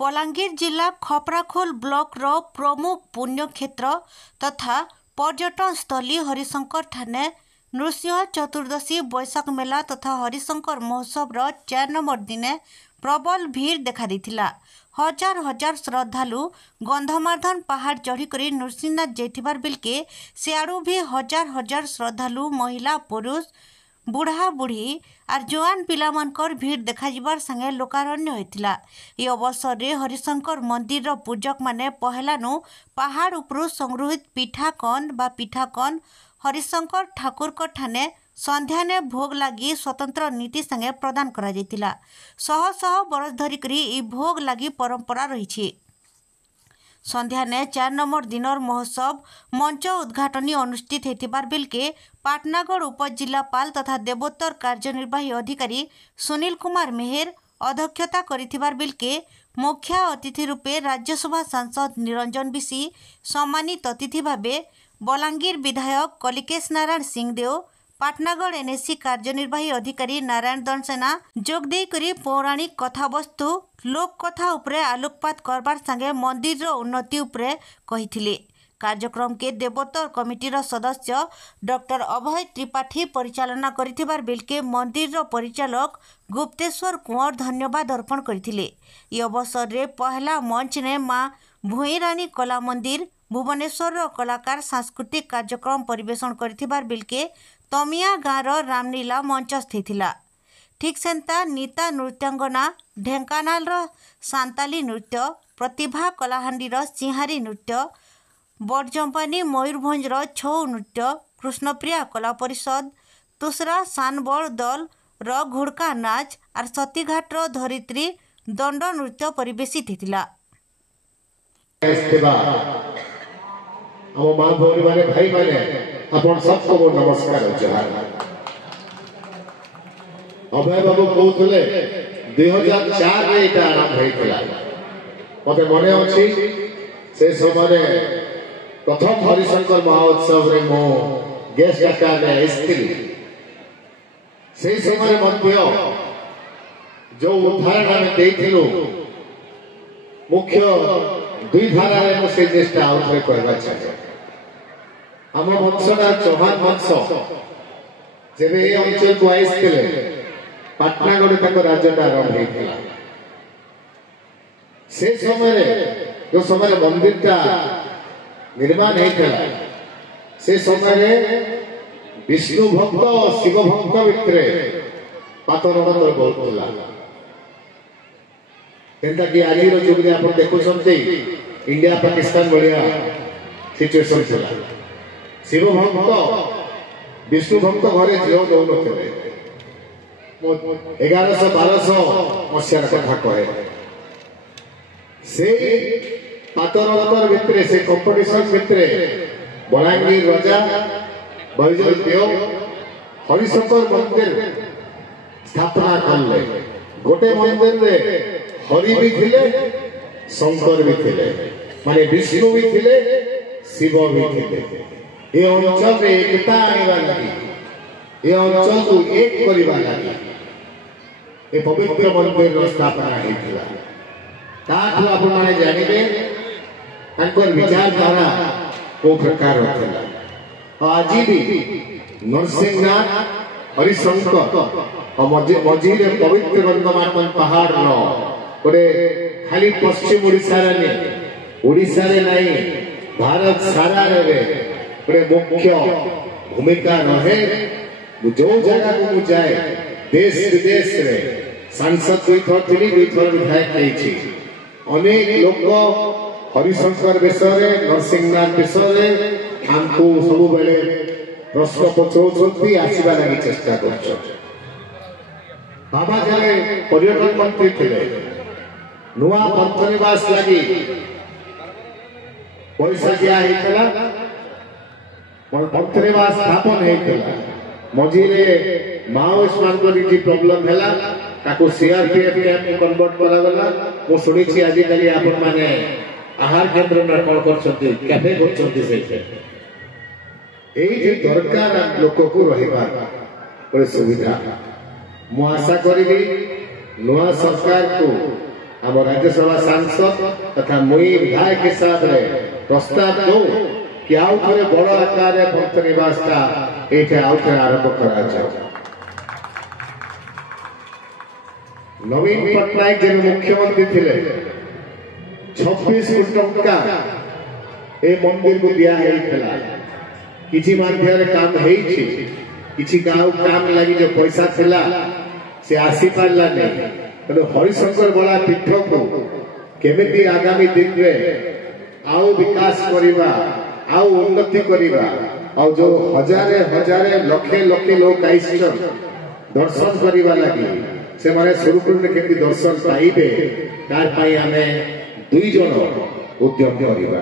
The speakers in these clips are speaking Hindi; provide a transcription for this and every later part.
बलांगीर जिला खपराखोल ब्लॉक रो प्रमुख पुण्यक्षेत्र तथा पर्यटन स्थली हरिशंकर ठाणे नृसिंह चतुर्दशी बैशाख मेला तथा हरिशंकर महोत्सव रो 4 नंबर दिने प्रबल भीड़ देखा देथिला। हजार हजार श्रद्धालु गंधमार्धन पहाड़ चढ़ी नृसिंहनाथ जाइथिबार बेलके सियाड़ू भी हजार हजार श्रद्धालु महिला पुरुष बुढ़ा बुढ़ी आर जवान पिला मानकर भीड़ देखा जिबार संगे लोकारण्य होइथिला। ए अवसर रे हरिशंकर मंदिर रो पूजक माने पहलानु पहाड़ उपरु संग्रहित पिठाकन हरिशंकर ठाकुर को ठाणे संध्याने भोग लगी स्वतंत्र नीति संगे प्रदान करा जाइतिला। शह शह बरस धरिकरी ई भोग लगी परंपरा रही। संध्याने 4 नंबर दिनर महोत्सव मंच उद्घाटनी अनुष्ठित होतिबार बेलके पाटनागढ़ उपजिलापाल तथा देवोत्तर कार्यनिर्वाही अधिकारी सुनील कुमार मेहर अध्यक्षता करिथिबार बेलके मुख्य अतिथि रूपे राज्यसभा सांसद निरंजन बिसी सम्मानित अतिथि भावे बलांगीर विधायक कलिकेश नारायण सिंहदेव पाटनागढ़ एनएससी कार्यनिर्वाही अधिकारी नारायण दंडसेना जोग देई करी पौराणिक कथावस्तु लोक कथा उपरे आलोकपात करबार संगे मंदिर रो उन्नति उपरे कहिथिले। कार्यक्रम के देवोत्तर कमिटी सदस्य डॉक्टर अभय त्रिपाठी परिचालना करिथिबार बेलके मंदिर रो परिचालक गुप्तेश्वर कुंवर धन्यवाद अर्पण करथिले। ई अवसर रे पहला मंच ने मां भुईरानी कला मंदिर भुवनेश्वर रो कलाकार सांस्कृतिक कार्यक्रम परिवेषण करथिबार बेलके तमिया गाँव रो रामलीला मंचस्थ थिला। ठीक सेंता नीता नृत्यांगना ढेंकानाल रो सांताली नृत्य प्रतिभा कलाहांडी रो सिंहारी नृत्य बड़जंपानी मयूरभंज रो छौ नृत्य कृष्णप्रिया कला परिषद तुसरा सानबड़ दल रो घुड़का नाच और सतीघाट रो धरित्री दंड नृत्य परिवेशित थिला। मां भौरी माने भाई माने अपन सबको नमस्कार जोहार। अभय बाबू कहते 2004 रे एटा आरंभ होइतला। मते मने अछि से समय प्रथम हरिशंकर महोत्सव रे मो गेस्ट आकार में आइथिली। से समय मध्य जो उदाहरण हम देथिलु मुख्य दुई धारा रे से चेष्टा आउथरे करबा चाहे। हम वंशना चौहान वंश जेबे ए अंचल को आइथिले पाटनागढ़ तक राज्यटा आरंभ होइतिला। से समय रे जो समय मंदिरटा निर्माण होइतिला से समय रे विष्णु भक्त और शिव भक्त भितरे पातरमत बहुतला। एंता कि आज रो जुग रे आपण देखुछन्ते इंडिया पाकिस्तान बढ़िया सिचुएशन छला। शिव भक्त विष्णु भक्त घरे झियो दौ नथिले। 1100-1200 मसियार कथा कहे से पातरमतर भितरे से कंपटीशन भितरे बलांगीर राजा बैजल देव हरिशंकर मंदिर स्थापना करले। गोटे मंदिर रे हरि भी थिले शंकर भी थिले माने विष्णु भी थिले शिव भी थिले। ए अंचल रे एकता आनिबा लागि ए अंचल को एक करिबा लागि ए पवित्र मंदिर रो स्थापना हेतिला। ताठु आपण माने जानिबे तांकर विचारधारा को प्रकार होतला। आज भी नरसिंहनाथ हरिशंकर और मझीरे पवित्र गंधमार्धन पहाड़ नो गोटे खाली पश्चिम ओडिशा रे नहीं भारत सारा रे गोटे मुख्य भूमिका रहे। जो जगह को जाए देश विदेश रे सांसद दुई थर विधायक रही। अनेक लोक हरिशंकर विषय नरसिंहनाथ विषय हमको सब बेले प्रश्न पचाउछन्ती आसीबा लागि चेष्टा करछ। बाबा जरे पर्यटन मंत्री थे नुआ पंथनिवास लगी पैसा दिया हेतला पंथनिवास स्थापन हेतला। मझीरे माओइस्ट मानकर प्रॉब्लम हैला ताको सीआरपीएफ कैंप कन्वर्ट करा गला। मो सुनी छी आज काली आपण माने आहार केंद्र में कोन करछन्ती कैफे करछन्ती से एई दरकार लोक को रहिबा बड़े सुविधा। मु आशा करी नुआ सरकार को आम राज्यसभा सांसद तथा मुई विधायक हिसाब से प्रस्ताव दो कि आउ थे बड़ आकार भक्त निवासटा ये आउ थे आरंभ करा नवीन पट्टनायक जब मुख्यमंत्री थे 26 कोटी टंका ए मंदिर को दिया किसी माध्यम काम किसी गाँव काम लगी जो पैसा थिला से आसी पारला नहीं तेणु हरिशंकर बड़ा पीठ को केमिति आगामी दिन में आउ विकास करिबा आउ उन्नति करिबा और जो हजारे हजारे लक्षे लक्षे लोग आइछन दर्शन करिबा लागि से माने सुरुकुल में केमिति दर्शन पाइबे तार पई हमें दुई जन उद्यम करिबा।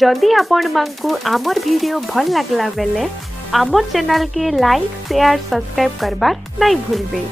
जदि आपण मानकु आमर वीडियो भल लागला बेले आमर चैनल के लाइक शेयर सब्सक्राइब करबार नहीं भूलबे।